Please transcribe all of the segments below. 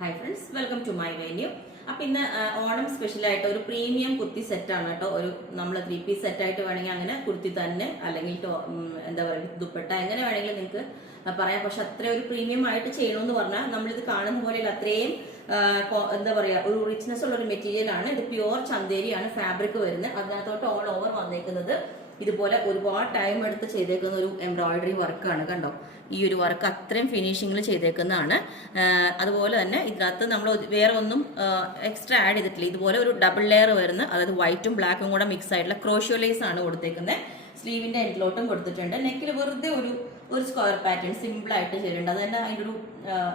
Hi friends, welcome to my venue. അപ്പം ഇന്ന് ഓണം സ്പെഷ്യലായിട്ട് ഒരു പ്രീമിയം കുർത്തി സെറ്റാണ് കേട്ടോ. ഒരു നമ്മൾ 3 പീസ് സെറ്റായിട്ട് വേണമെങ്കിൽ അങ്ങനെ കുർത്തി തന്നെ, അല്ലെങ്കിൽ എന്താ പറയുക ദുപ്പട്ട, എങ്ങനെ വേണമെങ്കിലും നിങ്ങൾക്ക് പറയാം. പക്ഷെ അത്ര ഒരു പ്രീമിയം ആയിട്ട് ചെയ്യണമെന്ന് പറഞ്ഞാൽ നമ്മളിത് കാണുന്ന പോലെയല്ല, അത്രയും എന്താ പറയുക ഒരു റിച്ച്നെസ് ഉള്ള ഒരു മെറ്റീരിയൽ ആണ്. ഇത് പ്യുവർ ചന്തേരിയാണ് ഫാബ്രിക് വരുന്നത്. അതിനകത്തോട്ട് ഓൾ ഓവർ വന്നേക്കുന്നത് ഇതുപോലെ ഒരുപാട് ടൈം എടുത്ത് ചെയ്തേക്കുന്ന ഒരു എംബ്രോയിഡറി വർക്കാണ്. കണ്ടോ, ഈ ഒരു വർക്ക് അത്രയും ഫിനിഷിങ്ങിൽ ചെയ്തേക്കുന്നതാണ്. അതുപോലെ തന്നെ ഇതിനകത്ത് നമ്മൾ വേറെ ഒന്നും എക്സ്ട്രാ ആഡ് ചെയ്തിട്ടില്ല. ഇതുപോലെ ഒരു ഡബിൾ ലെയർ വരുന്ന, അതായത് വൈറ്റും ബ്ലാക്കും കൂടെ മിക്സ് ആയിട്ടുള്ള ക്രോഷ്യോ ലേസ് ആണ് കൊടുത്തേക്കുന്നത്. സ്ലീവിന്റെ എൻഡിലോട്ടും കൊടുത്തിട്ടുണ്ട്. നെക്കിൽ വെറുതെ ഒരു സ്ക്വയർ പാറ്റേൺ സിമ്പിൾ ആയിട്ട് ചെയ്തിട്ടുണ്ട്. അത് തന്നെ അതിൻ്റെ ഒരു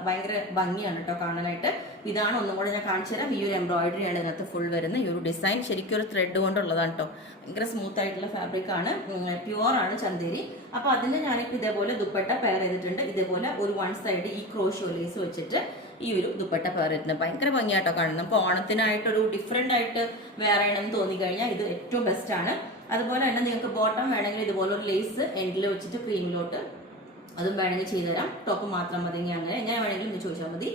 ഭയങ്കര ഭംഗിയാണ് കേട്ടോ കാണാനായിട്ട്. ഇതാണ് ഒന്നും കൂടെ ഞാൻ കാണിച്ചു തരാം. ഈ ഒരു എംബ്രോയിഡറി ആണ് ഇതിനകത്ത് ഫുൾ വരുന്നത്. ഈ ഒരു ഡിസൈൻ ശരിക്കും ഒരു ത്രെഡ് കൊണ്ടുള്ളതാണ് കേട്ടോ. ഭയങ്കര സ്മൂത്ത് ആയിട്ടുള്ള ഫാബ്രിക് ആണ്, പ്യുവർ ആണ് ചന്തേരി. അപ്പൊ അതിന്റെ ഞാനിപ്പോൾ ഇതേപോലെ ദുപ്പട്ട പെയർ ചെയ്തിട്ടുണ്ട്. ഇതേപോലെ ഒരു വൺ സൈഡ് ഈ ക്രോഷ്യോ ലേസ് വെച്ചിട്ട് ഈ ഒരു ദുപ്പട്ട പെയർ ചെയ്തിട്ടുണ്ട്. ഭയങ്കര ഭംഗിയായിട്ടോ കാണുന്നത്. നമുക്ക് ഓണത്തിനായിട്ടൊരു ഡിഫറെന്റ് ആയിട്ട് വേറെ ആണെന്ന് തോന്നിക്കഴിഞ്ഞാൽ ഇത് ഏറ്റവും ബെസ്റ്റ് ആണ്. അതുപോലെ തന്നെ നിങ്ങൾക്ക് ബോട്ടം വേണമെങ്കിൽ ഇതുപോലെ ഒരു ലേസ് എൻഡിൽ വെച്ചിട്ട് ക്രീമിലോട്ട് അതും വേണമെങ്കിൽ ചെയ്തുതരാം. ടോപ്പ് മാത്രം മതി, അങ്ങനെ എങ്ങനെ വേണമെങ്കിലും ഒന്ന് ചോദിച്ചാൽ മതി.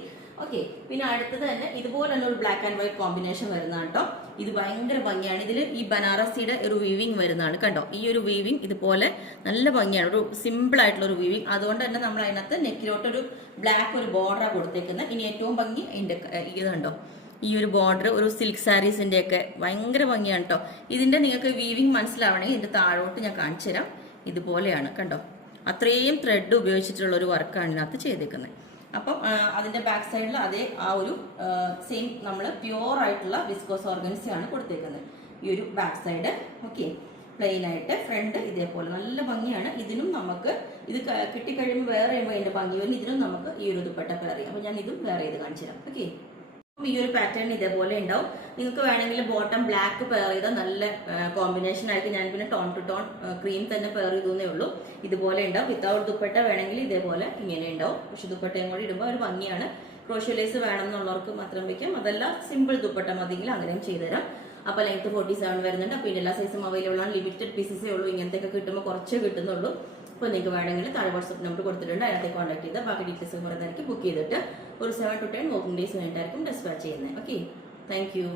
ഓക്കെ, പിന്നെ അടുത്തത് തന്നെ ഇതുപോലെ തന്നെ ഒരു ബ്ലാക്ക് ആൻഡ് വൈറ്റ് കോമ്പിനേഷൻ വരുന്നതാണ് കേട്ടോ. ഇത് ഭയങ്കര ഭംഗിയാണ്. ഇതിൽ ഈ ബനാറസിയുടെ ഒരു വീവിങ് വരുന്നതാണ്. കണ്ടോ, ഈ ഒരു വീവിങ് ഇതുപോലെ നല്ല ഭംഗിയാണ്. ഒരു സിമ്പിൾ ആയിട്ടുള്ള ഒരു വീവിങ്. അതുകൊണ്ട് തന്നെ നമ്മൾ അതിനകത്ത് നെക്കിലോട്ടൊരു ബ്ലാക്ക് ഒരു ബോർഡറാണ് കൊടുത്തേക്കുന്നത്. ഇനി ഏറ്റവും ഭംഗി ഇതിൻ്റെ ഇത് കണ്ടോ, ഈ ഒരു ബോർഡർ ഒരു സിൽക്ക് സാരീസിന്റെ ഒക്കെ ഭയങ്കര ഭംഗിയാണ് കേട്ടോ. ഇതിന്റെ നിങ്ങൾക്ക് വീവിങ് മനസ്സിലാവണമെങ്കിൽ ഇതിന്റെ താഴോട്ട് ഞാൻ കാണിച്ചു തരാം. ഇതുപോലെയാണ് കണ്ടോ, അത്രയും ത്രെഡ് ഉപയോഗിച്ചിട്ടുള്ള ഒരു വർക്കാണ് ഇതിനകത്ത് ചെയ്തേക്കുന്നത്. അപ്പം അതിന്റെ ബാക്ക് സൈഡിൽ അതേ ആ ഒരു സെയിം നമ്മൾ പ്യുവർ ആയിട്ടുള്ള വിസ്കോസ് ഓർഗൻസിയാണ് കൊടുത്തേക്കുന്നത്. ഈ ഒരു ബാക്ക് സൈഡ് ഓക്കെ, പ്ലെയിൻ ആയിട്ട്. ഫ്രണ്ട് ഇതേപോലെ നല്ല ഭംഗിയാണ്. ഇതിനും നമുക്ക് ഇത് കിട്ടിക്കഴിയുമ്പോൾ വേറെ ചെയ്യുമ്പോൾ അതിന്റെ ഭംഗി വരും. ഇതിനും നമുക്ക് ഈ ഒരു ദുപ്പട്ട പെയർ ചെയ്യാം. അപ്പൊ ഞാൻ ഇതും വേറെ ചെയ്ത് കാണിച്ചു തരാം. ഓക്കെ, ഈ ഒരു പാറ്റേൺ ഇതേപോലെ ഉണ്ടാവും. നിങ്ങൾക്ക് വേണമെങ്കിൽ ബോട്ടം ബ്ലാക്ക് പെയർ ചെയ്താൽ നല്ല കോമ്പിനേഷൻ ആയിരിക്കും. ഞാൻ പിന്നെ ടോൺ ടു ടോൺ ക്രീം തന്നെ പെയർ ചെയ്തേ ഉള്ളൂ. ഇതുപോലെ ഉണ്ടാവും. വിത്തൗട്ട് ദുപ്പട്ട വേണമെങ്കിൽ ഇതേപോലെ ഇങ്ങനെ ഉണ്ടാവും. പക്ഷെ ദുപ്പട്ടയും കൂടി ഇടുമ്പോൾ ഒരു ഭംഗിയാണ്. ക്രോഷ്യോ ലേസ് വേണമെന്നുള്ളവർക്ക് മാത്രം വയ്ക്കാം. അതല്ല സിമ്പിൾ ദുപ്പട്ട മതിയെങ്കിൽ അങ്ങനെയും ചെയ്തുതരാം. അപ്പോൾ ലെങ്ത് 47 വരുന്നുണ്ട്. അപ്പോൾ ഇതിന്റെ എല്ലാ സൈസും അവൈലബിൾ ആണ്. ലിമിറ്റഡ് പീസസേ ഉള്ളൂ. ഇങ്ങനത്തെ ഒക്കെ കിട്ടുമ്പോൾ കുറച്ചേ കിട്ടുന്നുള്ളൂ. അപ്പോൾ നിങ്ങൾക്ക് വേണമെങ്കിൽ താഴെ വാട്സ്ആപ്പ് നമ്പർ കൊടുത്തിട്ടുണ്ട്, അതിനകത്ത് കോൺടാക്ട് ചെയ്താൽ ബാക്കി ഡീറ്റെയിൽസ് പറയുന്നതായിരിക്കും. ബുക്ക് ചെയ്തിട്ട് ഒരു 7 to 10 വർക്കിംഗ് ഡേയ്സ് കഴിഞ്ഞിട്ടായിരിക്കും ഡിസ്പാച്ച് ചെയ്യുന്നത്. Okay, thank you.